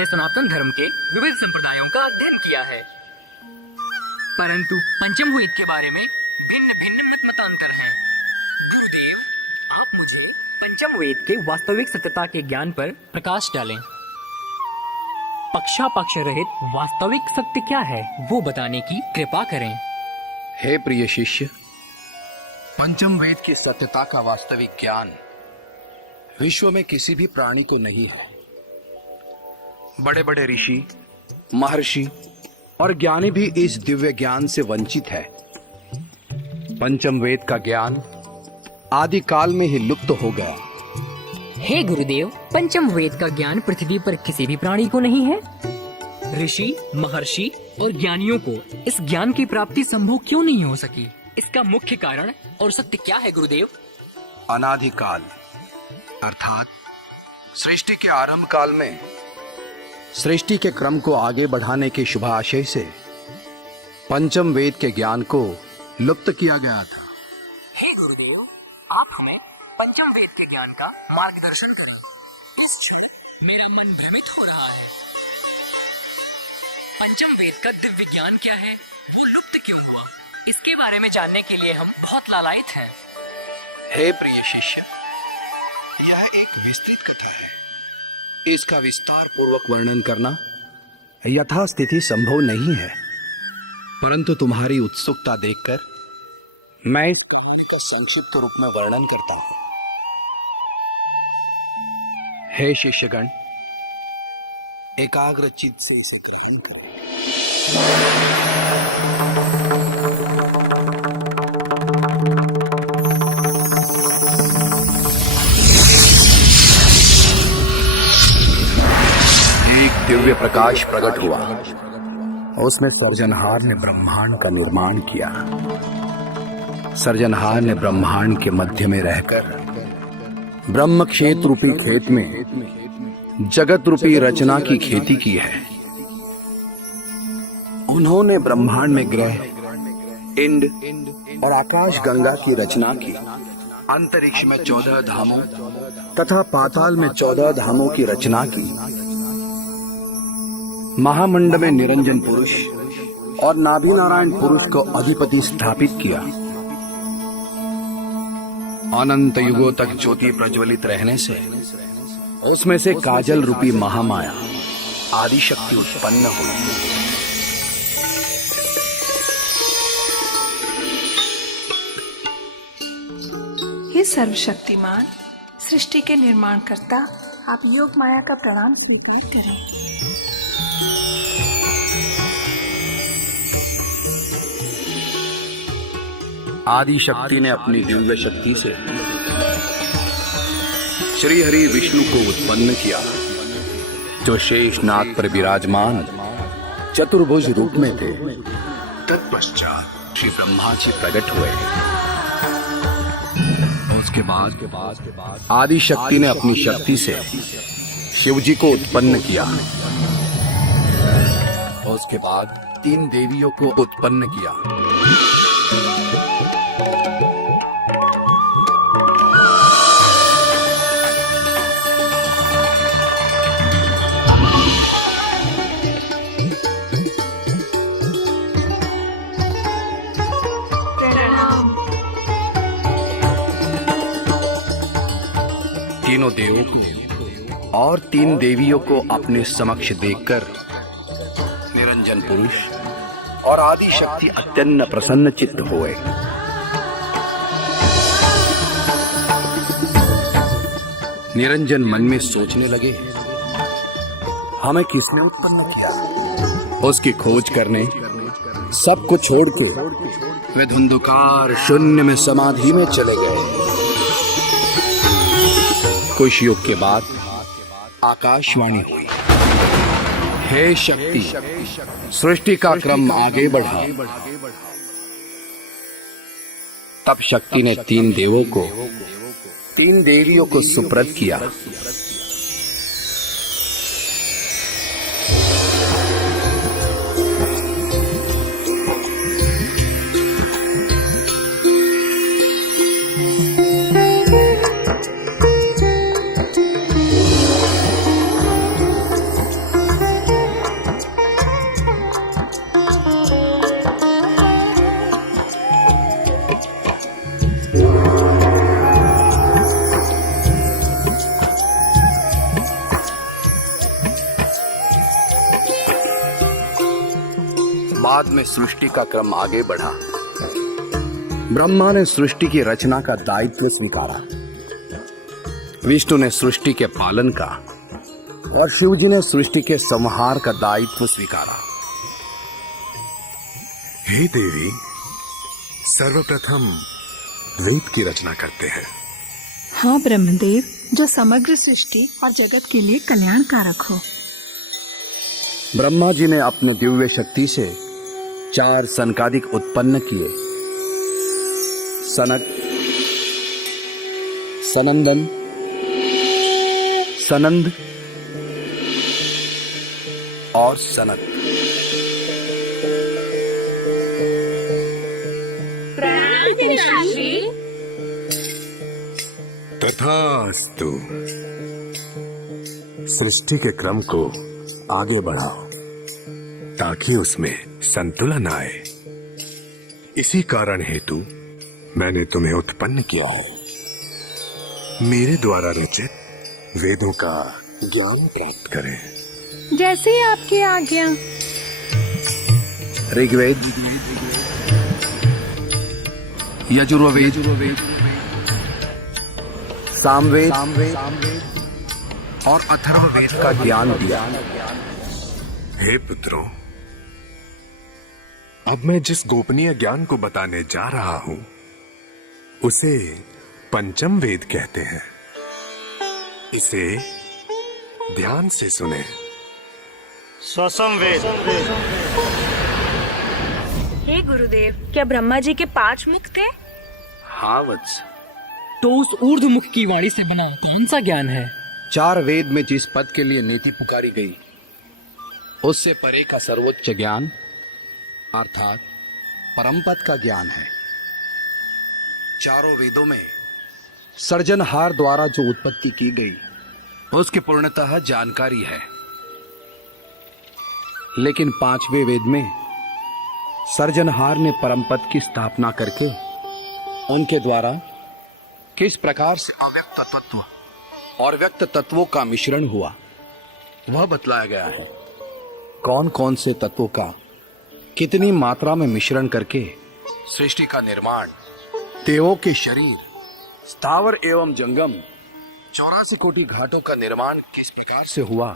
मैंने सनातन धर्म के विविध संप्रदायों का अध्ययन किया है, परंतु पंचम वेद के बारे में भिन्न भिन्न मतांतर हैं। गुरुदेव, आप मुझे पंचम वेद के वास्तविक सत्यता के ज्ञान पर प्रकाश डालें। पक्षापक्ष रहित वास्तविक सत्य क्या है, वो बताने की कृपा करें। हे प्रिय शिष्य, पंचम वेद की सत्यता का वास्तविक ज्ञान विश्व में किसी भी प्राणी को नहीं है। बड़े बड़े ऋषि, महर्षि और ज्ञानी भी इस दिव्य ज्ञान से वंचित है। पंचम वेद का ज्ञान आदि काल में ही लुप्त हो गया। हे गुरुदेव, पंचम वेद का ज्ञान पृथ्वी पर किसी भी प्राणी को नहीं है। ऋषि, महर्षि और ज्ञानियों को इस ज्ञान की प्राप्ति संभव क्यों नहीं हो सकी? इसका मुख्य कारण और सत्य क्या है गुरुदेव? अनादिकाल अर्थात सृष्टि के आरंभ काल में सृष्टि के क्रम को आगे बढ़ाने के शुभाशय से पंचम वेद के ज्ञान को लुप्त किया गया था। हे गुरुदेव, आप हमें पंचम वेद के ज्ञान का मार्गदर्शन करें। इस क्षण मेरा मन भ्रमित हो रहा है। पंचम वेद का दिव्य ज्ञान क्या है, वो लुप्त क्यों हुआ? इसके बारे में जानने के लिए हम बहुत लालायित हैं। हे प्रिय शिष्य, यह एक विस्तृत कथा है। इसका विस्तार पूर्वक वर्णन करना यथास्थिति संभव नहीं है, परंतु तुम्हारी उत्सुकता देखकर मैं इस कहानी का संक्षिप्त रूप में वर्णन करता हूं। हे शिष्यगण, एकाग्र चित्त से इसे ग्रहण करो। एक दिव्य प्रकाश प्रकट हुआ। उसमें सर्जनहार ने ब्रह्मांड का निर्माण किया। सर्जनहार ने ब्रह्मांड के मध्य में रहकर ब्रह्म क्षेत्र रूपी खेत में जगत रूपी रचना की खेती की है। उन्होंने ब्रह्मांड में ग्रह, इंड और आकाश गंगा की रचना की। अंतरिक्ष में 14 धामों तथा पाताल में 14 धामों की रचना की। महामंड में निरंजन पुरुष और नाभि नारायण पुरुष को अधिपति स्थापित किया। अनंत युगों तक ज्योति प्रज्वलित रहने से उसमें से काजल रूपी महामाया आदि शक्ति उत्पन्न हुई। हे सर्वशक्तिमान, सृष्टि के निर्माणकर्ता, आप योग माया का प्रणाम स्वीकार करें। आदि शक्ति ने अपनी दिव्य शक्ति से श्री हरि विष्णु को उत्पन्न किया, जो शेषनाग पर विराजमान चतुर्भुज रूप में थे। तत्पश्चात श्री ब्रह्मा जी प्रकट हुए। उसके बाद आदि शक्ति ने अपनी शक्ति से शिव जी को उत्पन्न किया। उसके बाद 3 देवियों को उत्पन्न किया। तीनों देवों को और 3 देवियों को अपने समक्ष देखकर निरंजन पुरुष और आदि शक्ति अत्यंत प्रसन्न चित्त हुए। निरंजन मन में सोचने लगे, हमें किसने उत्पन्न किया? उसकी खोज करने सब कुछ छोड़कर वे धुंधुकार शून्य में समाधि में चले गए। कुछ युग के बाद आकाशवाणी हुई, हे शक्ति, सृष्टि का क्रम आगे बढ़ा। तब शक्ति ने 3 देवों को 3 देवियों को सुप्रद किया। बाद में सृष्टि का क्रम आगे बढ़ा। ब्रह्मा ने सृष्टि की रचना का दायित्व स्वीकारा, विष्णु ने सृष्टि के पालन का और शिव जी ने सृष्टि के संहार का दायित्व स्वीकारा। हे देवी, सर्वप्रथम वेद की रचना करते हैं। हाँ ब्रह्मदेव, जो समग्र सृष्टि और जगत के लिए कल्याणकारक हो। ब्रह्मा जी ने अपने दिव्य शक्ति से 4 सनकादिक उत्पन्न किए। सनक, सनंदन, सनंद और सनक। तथास्तु। सृष्टि के क्रम को आगे बढ़ाओ ताकि उसमें संतुलन आए। इसी कारण हेतु मैंने तुम्हें उत्पन्न किया है। मेरे द्वारा रचित वेदों का ज्ञान प्राप्त करें। जैसे ही आपकी आज्ञा। ऋग्वेद, यजुर्वेद, सामवेद और अथर्ववेद का ज्ञान दिया। हे पुत्रों, अब मैं जिस गोपनीय ज्ञान को बताने जा रहा हूं उसे पंचम वेद कहते हैं। इसे ध्यान से सुने। स्वसम वेद। हे गुरुदेव, क्या ब्रह्मा जी के 5 मुख थे? हाँ वत्स, तो उस ऊर्ध्वमुख की वाणी से बना कौन सा ज्ञान है? 4 वेद में जिस पद के लिए नीति पुकारी गई उससे परे का सर्वोच्च ज्ञान अर्थात परम पद का ज्ञान है। 4 वेदों में सर्जनहार द्वारा जो उत्पत्ति की गई उसकी पूर्णतः जानकारी है, लेकिन 5वें वेद में सर्जनहार ने परम पद की स्थापना करके उनके द्वारा किस प्रकार से अव्यक्त तत्व और व्यक्त तत्वों का मिश्रण हुआ वह बतलाया गया है। कौन कौन से तत्वों का कितनी मात्रा में मिश्रण करके सृष्टि का निर्माण, देवों के शरीर, स्थावर एवं जंगम, 84 कोटि घाटों का निर्माण किस प्रकार से हुआ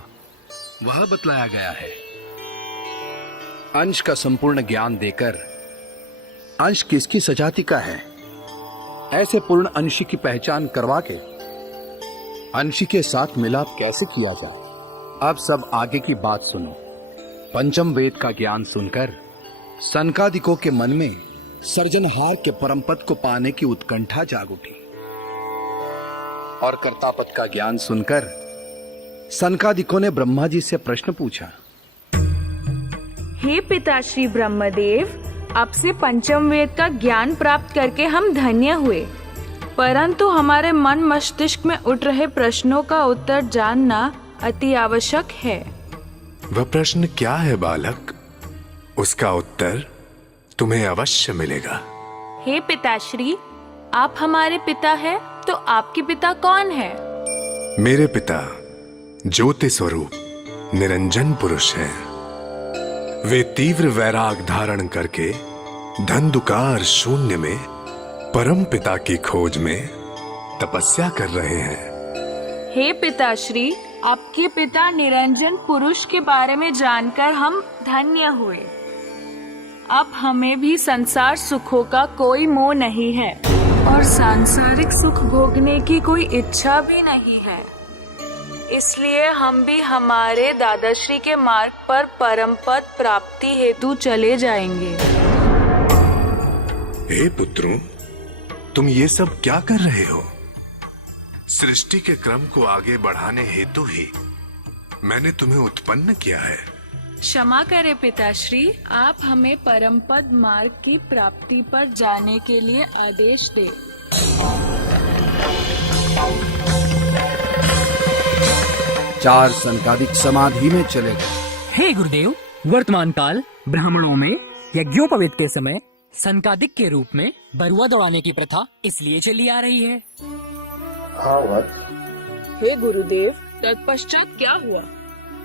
वह बतलाया गया है। अंश का संपूर्ण ज्ञान देकर अंश किसकी सजाति का है, ऐसे पूर्ण अंशी की पहचान करवा के अंशी के साथ मिलाप कैसे किया जाए। अब सब आगे की बात सुनो। पंचम वेद का ज्ञान सुनकर सनकादिकों के मन में सर्जनहार के परम पद को पाने की उत्कंठा जाग उठी और कर्तापद का ज्ञान सुनकर सनकादिकों ने ब्रह्मा जी से प्रश्न पूछा। हे पिताश्री ब्रह्मदेव, आपसे पंचम वेद का ज्ञान प्राप्त करके हम धन्य हुए, परंतु हमारे मन मस्तिष्क में उठ रहे प्रश्नों का उत्तर जानना अति आवश्यक है। वह प्रश्न क्या है बालक? उसका उत्तर तुम्हें अवश्य मिलेगा। हे पिताश्री, आप हमारे पिता हैं, तो आपके पिता कौन है? मेरे पिता ज्योति स्वरूप निरंजन पुरुष हैं। वे तीव्र वैराग धारण करके धंधुकार शून्य में परम पिता की खोज में तपस्या कर रहे हैं। हे पिताश्री, आपके पिता निरंजन पुरुष के बारे में जानकर हम धन्य हुए। अब हमें भी संसार सुखों का कोई मोह नहीं है और सांसारिक सुख भोगने की कोई इच्छा भी नहीं है। इसलिए हम भी हमारे दादाश्री के मार्ग पर परम पद प्राप्ति हेतु चले जाएंगे। हे पुत्रों, तुम ये सब क्या कर रहे हो? सृष्टि के क्रम को आगे बढ़ाने हेतु ही मैंने तुम्हें उत्पन्न किया है। क्षमा करें पिताश्री, आप हमें परम पद मार्ग की प्राप्ति पर जाने के लिए आदेश दें। चार सनकादिक समाधि में चले गए। हे गुरुदेव, वर्तमान काल ब्राह्मणों में यज्ञोपवीत के समय सनकादिक के रूप में बरुआ दौड़ाने की प्रथा इसलिए चली आ रही है। हाँ वत्स, हे गुरुदेव, तत्पश्चात क्या हुआ?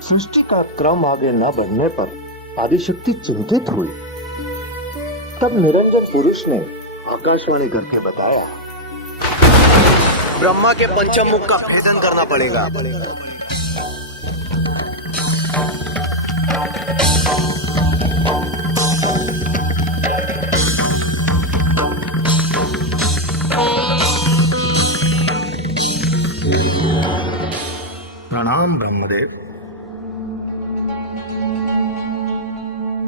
सृष्टि का क्रम आगे न बढ़ने पर आदिशक्ति चिंतित हुई। तब निरंजन पुरुष ने आकाशवाणी करके बताया, ब्रह्मा के पंचम मुख का भेदन करना पड़ेगा। प्रणाम ब्रह्मदेव।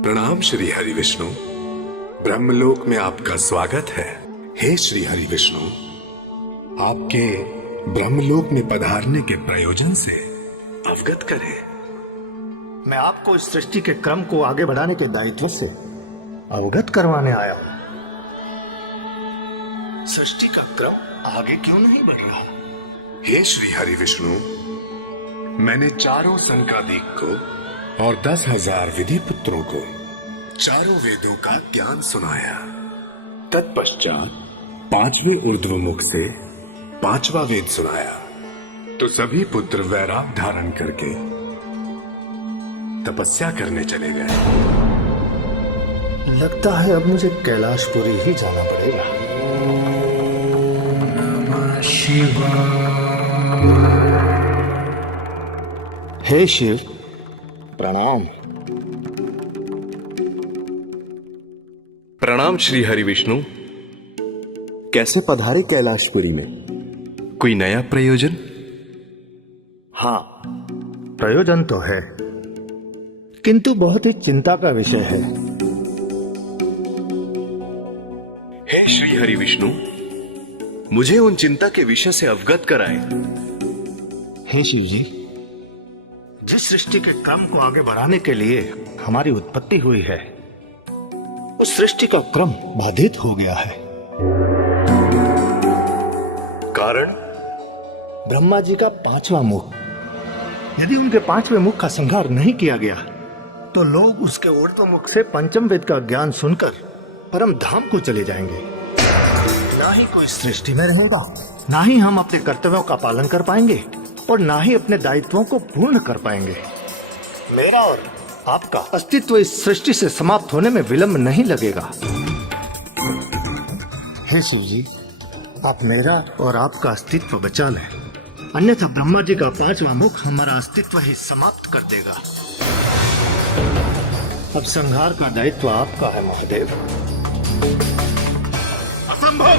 प्रणाम श्री हरि विष्णु। ब्रह्मलोक में आपका स्वागत है। हे श्री हरि विष्णु, आपके ब्रह्मलोक में पधारने के प्रयोजन से अवगत करें। मैं आपको इस सृष्टि के क्रम को आगे बढ़ाने के दायित्व से अवगत करवाने आया हूं। सृष्टि का क्रम आगे क्यों नहीं बढ़ रहा? हे श्री हरि विष्णु, मैंने चारों संकादिक को और 10,000 विधि पुत्रों को चारों वेदों का ज्ञान सुनाया। तत्पश्चात 5वें ऊर्ध्व मुख से 5वां वेद सुनाया तो सभी पुत्र वैराग धारण करके तपस्या करने चले गए। लगता है अब मुझे कैलाशपुरी ही जाना पड़ेगा। हे शिव, प्रणाम। प्रणाम श्री हरि विष्णु। कैसे पधारे कैलाशपुरी में? कोई नया प्रयोजन? हाँ, प्रयोजन तो है, किंतु बहुत ही चिंता का विषय है। हे श्री हरि विष्णु, मुझे उन चिंता के विषय से अवगत कराएं। हे शिव जी, जिस सृष्टि के क्रम को आगे बढ़ाने के लिए हमारी उत्पत्ति हुई है, उस सृष्टि का क्रम बाधित हो गया है। कारण? ब्रह्मा जी का 5वां मुख। यदि उनके 5वें मुख का संहार नहीं किया गया तो लोग उसके ऊर्ध्व मुख से पंचम वेद का ज्ञान सुनकर परम धाम को चले जाएंगे। ना ही कोई सृष्टि में रहेगा, ना ही हम अपने कर्तव्यों का पालन कर पाएंगे और ना ही अपने दायित्वों को पूर्ण कर पाएंगे। मेरा और आपका अस्तित्व इस सृष्टि से समाप्त होने में विलंब नहीं लगेगा। हे शिव जी, आप मेरा और आपका अस्तित्व बचा लें, अन्यथा ब्रह्मा जी का 5वां मुख हमारा अस्तित्व ही समाप्त कर देगा। अब संहार का दायित्व आपका है महादेव। असंभव!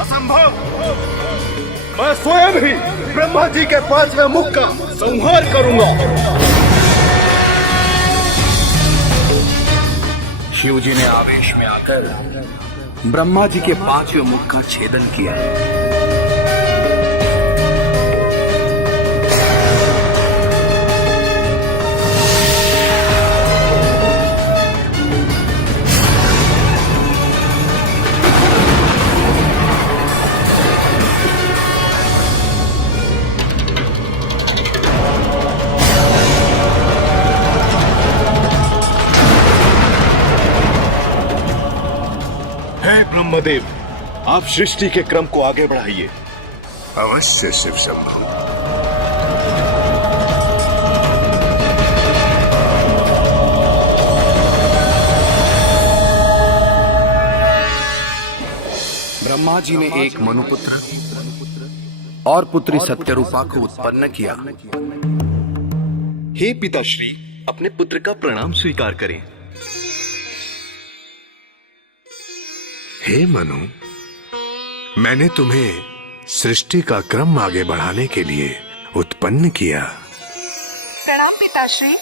असंभव! मैं स्वयं ही ब्रह्मा जी के 5वें मुख का संहार करूंगा। शिव जी ने आवेश में आकर ब्रह्मा जी के 5वें मुख का छेदन किया। ब्रह्मदेव, आप सृष्टि के क्रम को आगे बढ़ाइए। अवश्य शिव शंभु। ब्रह्मा जी ने एक मनुपुत्र और पुत्री सत्यरूपा को उत्पन्न किया। हे पिताश्री, अपने पुत्र का प्रणाम स्वीकार करें। हे मनु, मैंने तुम्हें सृष्टि का क्रम आगे बढ़ाने के लिए उत्पन्न किया। प्रणाम पिताश्री।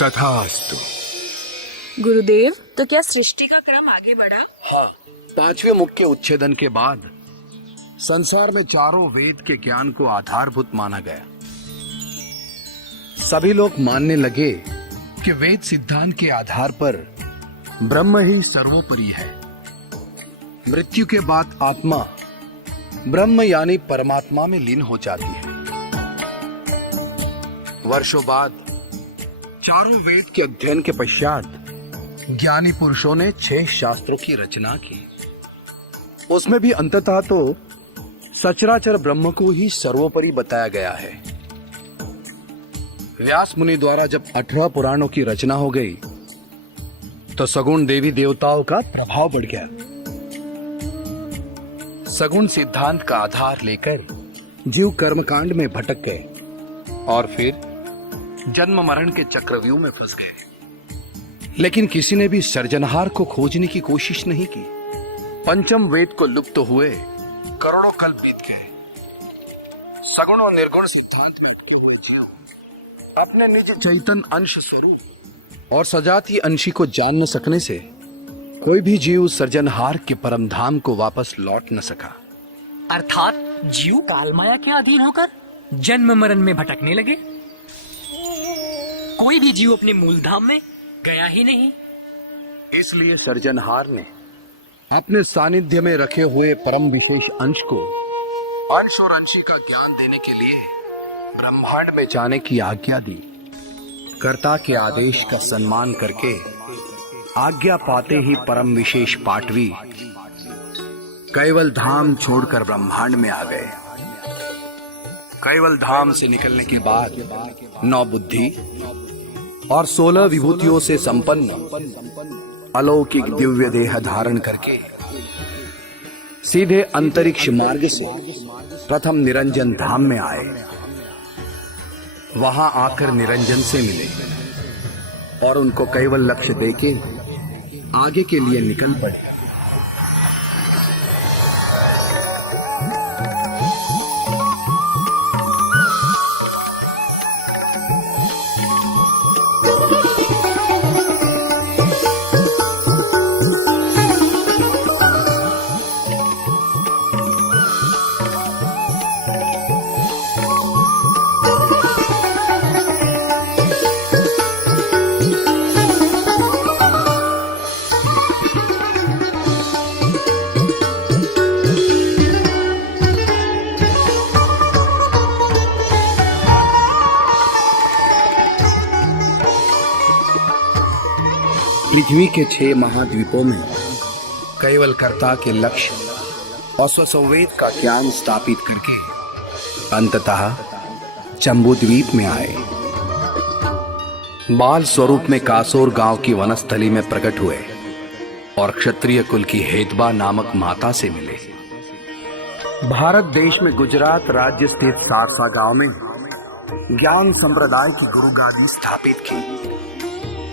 तथास्तु। गुरुदेव, तो क्या सृष्टि का क्रम आगे बढ़ा? हाँ, 5वें मुख के उच्छेदन के बाद संसार में चारों वेद के ज्ञान को आधारभूत माना गया। सभी लोग मानने लगे कि वेद सिद्धांत के आधार पर ब्रह्म ही सर्वोपरि है। मृत्यु के बाद आत्मा ब्रह्म यानी परमात्मा में लीन हो जाती है। वर्षों बाद चारों वेद के अध्ययन के पश्चात ज्ञानी पुरुषों ने 6 शास्त्रों की रचना की। उसमें भी अंततः तो सचराचर ब्रह्म को ही सर्वोपरि बताया गया है। व्यास मुनि द्वारा जब 18 पुराणों की रचना हो गई तो सगुण देवी देवताओं का प्रभाव बढ़ गया। सगुण सिद्धांत का आधार लेकर जीव कर्मकांड में भटक गए और फिर जन्म मरण के चक्रव्यूह में फंस गए। लेकिन किसी ने भी सृजनहार को खोजने की कोशिश नहीं की। पंचम वेद को लुप्त हुए करोड़ों कल्प बीत गए। सगुण और निर्गुण सिद्धांत में उठे हुए जीव अपने निज चैतन्य अंश स्वरूप और सजातीय अंशी को जान न सकने से कोई भी जीव सृजनहार के परम धाम को वापस लौट न सका। अर्थात जीव कालमाया के अधीन होकर जन्म मरण में भटकने लगे। कोई भी जीव अपने मूल धाम में गया ही नहीं। इसलिए सृजनहार ने अपने सानिध्य में रखे हुए परम विशेष अंश को अंश और अंशी का ज्ञान देने के लिए ब्रह्मांड में जाने की आज्ञा दी। कर्ता के आदेश का सम्मान करके आज्ञा पाते ही परम विशेष पाटवी कैवल धाम छोड़कर ब्रह्मांड में आ गए। कैवल धाम से निकलने के बाद 9 बुद्धि और 16 विभूतियों से संपन्न अलौकिक दिव्य देह धारण करके सीधे अंतरिक्ष मार्ग से प्रथम निरंजन धाम में आए। वहां आकर निरंजन से मिले और उनको कैवल लक्ष्य देके आगे के लिए निकल पड़े। पृथ्वी के 6 महाद्वीपों में कैवल कर्ता के लक्ष्य और स्वसंवेद का ज्ञान स्थापित करके अंततः जम्बूद्वीप में आए। बाल स्वरूप में कासोर गांव की वनस्थली में प्रकट हुए और क्षत्रिय कुल की हेतबा नामक माता से मिले। भारत देश में गुजरात राज्य स्थित सारसा गांव में ज्ञान संप्रदाय की गुरु गादी स्थापित की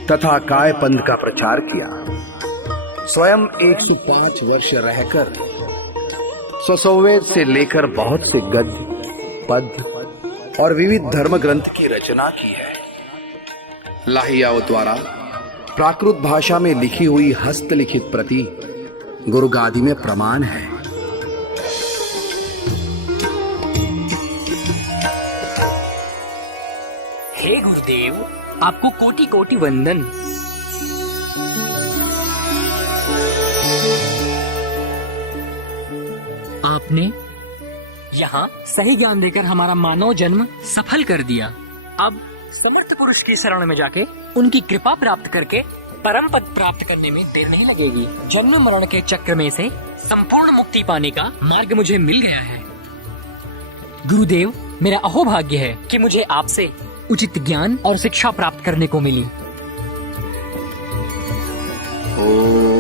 तथा काय पंथ का प्रचार किया। स्वयं 105 वर्ष रहकर स्वसंवेद से लेकर बहुत से गद्य पद्य और विविध धर्म ग्रंथ की रचना की है। लाहियाओं द्वारा प्राकृत भाषा में लिखी हुई हस्तलिखित प्रति गुरु गादी में प्रमाण है। हे गुरुदेव, आपको कोटि कोटि वंदन। आपने यहाँ सही ज्ञान देकर हमारा मानव जन्म सफल कर दिया। अब समर्थ पुरुष की शरण में जाके उनकी कृपा प्राप्त करके परम पद प्राप्त करने में देर नहीं लगेगी। जन्म मरण के चक्र में से संपूर्ण मुक्ति पाने का मार्ग मुझे मिल गया है। गुरुदेव, मेरा अहोभाग्य है कि मुझे आपसे उचित ज्ञान और शिक्षा प्राप्त करने को मिली। ओम